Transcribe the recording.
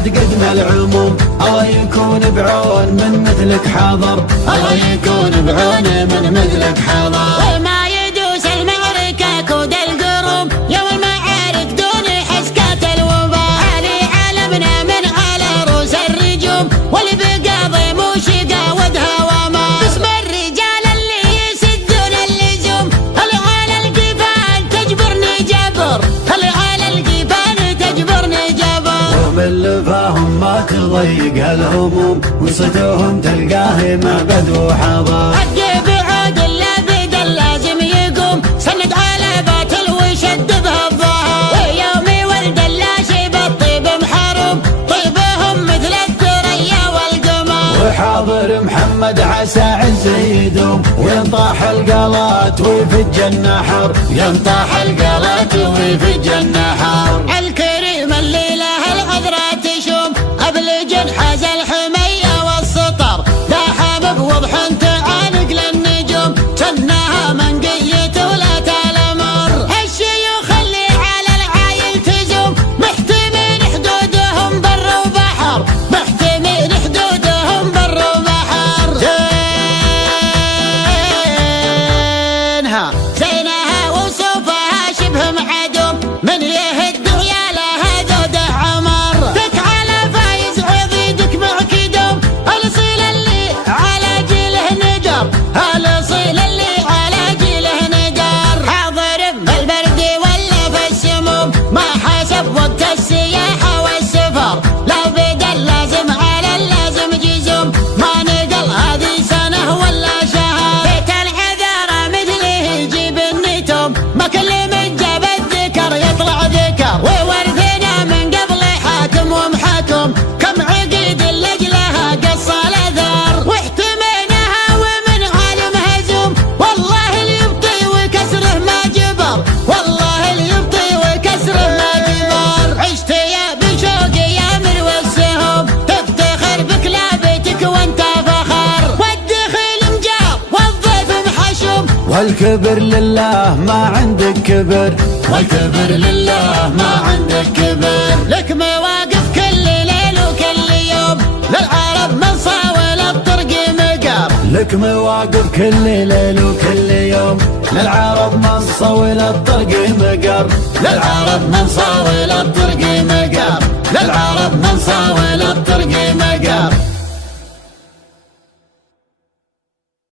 بعد قدم العموم. الله يكون بعون من مثلك حاضر، الله يكون بعون من مثلك حاضر. وما يدوس المعركة كود القروم، يوم المعارك دون حسكة الوباء. علي علمنا من على رؤوس الرجوم، واللي بقاضي موشقة ودها وما. باسم الرجال اللي يسدون اللزوم، اللي على الجبال تجبرني جبر، اللي على الجبال تجبرني جبر. وباللفاهم ما تضيق الهموم، وصيتهم تلقاه ما بدو حضر. حقي بعود اللابد اللازم يقوم، سند على باطل وشد بها الظهر. ويومي ولد اللاشي بالطيب محروم، طيبهم مثل الثريا والقمر. وحاضر محمد عسى عزه يدوم، وينطاح القلات ويفج النحر، ينطاح القلات ويفج النحر. الكريم اللي له العذرات تشوم، أبلج حاز الحمية والسطر. لا حابب وضح تعانق للنجوم، جنها منقية ولا تلمر. الشيوخ اللي على العايل تزوم، محتمين حدودهم بر وبحر، محتمين حدودهم بر وبحر. زينها وصوفها شبه معدوم، من يهد عيالها ذوده عمر. فك على فايز عضيدك معكدوم، الاصيل اللي على جيله نقر، الاصيل اللي على جيله نقر. حاضر بالبرد ولا في السموم، ما حسب وقت السياحة والسفر. لو بدا اللازم على اللازم جزوم، ما نقل هذه سنة ولا شهر. بيت العذارى مثله يجيب النتوم، ما كل من جاب الذكر يطلع ذكر. وورثنا من قبل حاكم ومحكم، كم عقيد لجلها قص الاثر. واحتميناها ومن عالم هزوم، والله اللي يبطي وكسره ما جبر، والله اللي يبطي وكسره ما جبر. عشت يا بشوق يا مروى السهوم، تفتخر بكلابتك وانت فخر. والدخيل مجاب والضيف محشوم، والكبر لله ما عندك كبر، والكبر لله ما عندك كبر. لك مواقف كل ليل وكل يوم، للعرب من صاول الطرق مقر. لك مواقف كل ليل وكل يوم، للعرب من صول الطرق مقر، للعرب من صاول الطرق مقر، للعرب من صاول الطرق